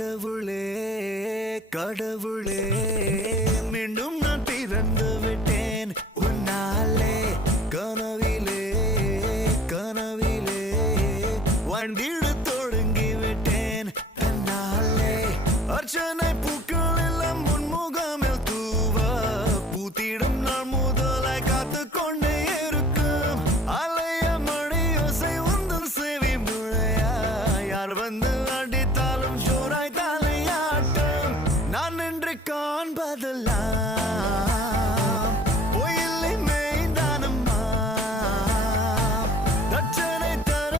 கடவுளே கடவுளே மீண்டும் நான் பிறந்து விட்டேன் உன்னாலே கனவிலே கனவிலே வாழ்ந்திட தொடங்கி விட்டேன் தன்னாலே அர்ச்சனை